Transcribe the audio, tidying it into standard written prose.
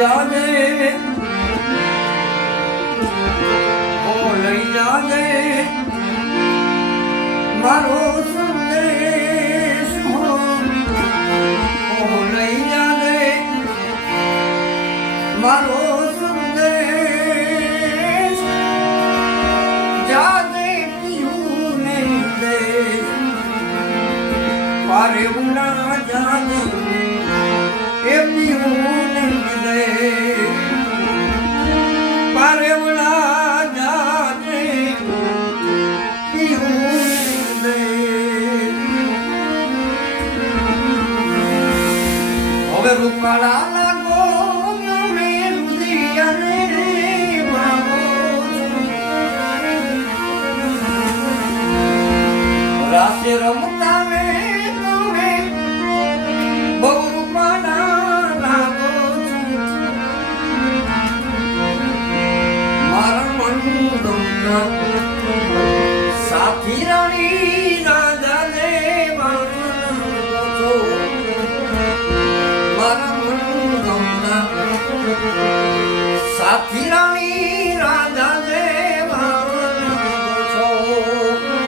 જાજે ઓ લઈ જાજે મારો સંદેશ હો લઈ જાજે મારો સંદેશ જાજે પીયું નહીં દે પારે ઉના જાજે એ પીયું નહીં દે પારે ઉના જાજે પીયું નહીં દે હવે રૂપાળા લાગો તમે રુદિયાને ભાવો રાસે રમતા વે તમે બહુ રૂપાળા લાગો મારા મન ગમતા સાથી રાણી રાજા ને મારા મન ગમતા સાથી